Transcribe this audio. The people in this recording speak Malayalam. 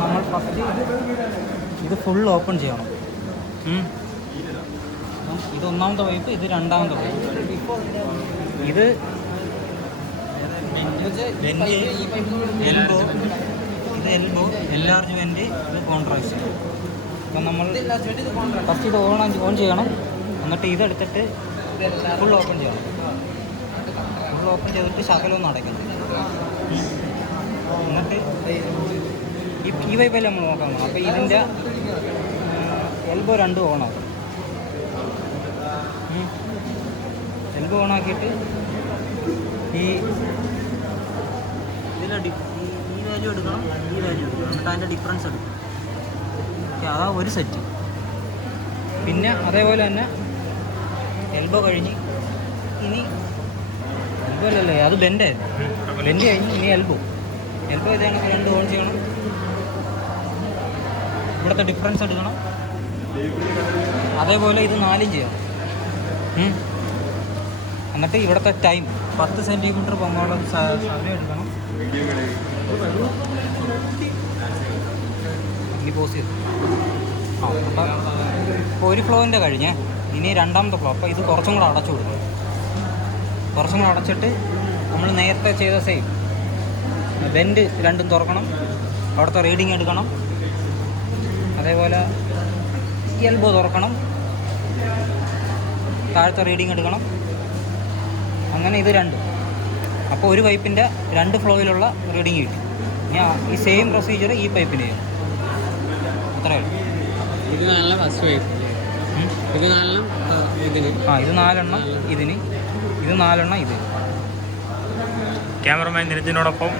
നമ്മൾ ഫസ്റ്റ് ഇത് ഫുൾ ഓപ്പൺ ചെയ്യണം. ഇത് ഒന്നാമത്തെ പൈപ്പ്, ഇത് രണ്ടാമത്തെ പൈപ്പ്. ഇത് എൽബോ, ഇത് എൽബോ, എൻലാർജ്മെൻറ്റ്, ഇത് കോൺട്രാക്ഷൻ. അപ്പം നമ്മൾ ഫസ്റ്റ് ഇത് ഓൺ ചെയ്യണം. എന്നിട്ട് ഇതെടുത്തിട്ട് ഫുൾ ഓപ്പൺ ചെയ്യണം. ഫുൾ ഓപ്പൺ ചെയ്തിട്ട് ശകലമൊന്നും അടയ്ക്കണം. എന്നിട്ട് ഈ പൈപ്പല്ലേ നമ്മൾ നോക്കാൻ പോകണം. അപ്പോൾ ഇതിൻ്റെ എൽബോ രണ്ടും ഓണാക്കും. എൽബോ ഓണാക്കിയിട്ട് ഈ വാല്യൂ എടുക്കണം, ഈ വാല്യൂ എടുക്കണം. എന്നിട്ട് അതിൻ്റെ ഡിഫറൻസ് എടുക്കും. അതാ ഒരു സെറ്റ്. പിന്നെ അതേപോലെ തന്നെ എൽബോ കഴിഞ്ഞ് ഇനി എൽബോ അല്ലല്ലേ, അത് ബെൻഡായിരുന്നു. ബെൻഡ് കഴിഞ്ഞ് ഇനി എൽബോ ഇതാണ് രണ്ട് ഓൺ ചെയ്യണം. ഇവിടുത്തെ ഡിഫറൻസ് എടുക്കണം. അതേപോലെ ഇത് 4 ചെയ്യണം. എന്നിട്ട് ഇവിടുത്തെ ടൈം 10 സെൻറ്റിമീറ്റർ പൊങ്ങോളം സമയം എടുക്കണം. ഇനി പോസ് ചെയ്തു. അപ്പോൾ ഒരു ഫ്ലോവിൻ്റെ കഴിഞ്ഞ് ഇനി രണ്ടാമത്തെ ഫ്ലോ. അപ്പോൾ ഇത് കുറച്ചും കൂടെ അടച്ചു കൊടുക്കണം. കുറച്ചും കൂടെ അടച്ചിട്ട് നമ്മൾ നേരത്തെ ചെയ്ത സെയിം ബെൻഡ് രണ്ടും തുറക്കണം. അവിടുത്തെ റീഡിങ് എടുക്കണം. അതേപോലെ എൽബോ തുറക്കണം. താഴത്തെ റീഡിങ് എടുക്കണം. അങ്ങനെ ഇത് രണ്ടും. അപ്പോൾ ഒരു പൈപ്പിൻ്റെ 2 ഫ്ലോയിലുള്ള റീഡിങ് കിട്ടി. ഞാൻ ഈ സെയിം പ്രൊസീജിയർ ഈ പൈപ്പിന് ചെയ്യും. അത്രയേ ഉള്ളൂ. ഇത് നല്ല ഫസ്റ്റ് പൈപ്പ്. ഇത് 4 ഇതിന്. ഇത് 4 ഇതിന്. ഇത് 4 ഇതിന്. ക്യാമറമാൻ നിരഞ്ജനോടൊപ്പം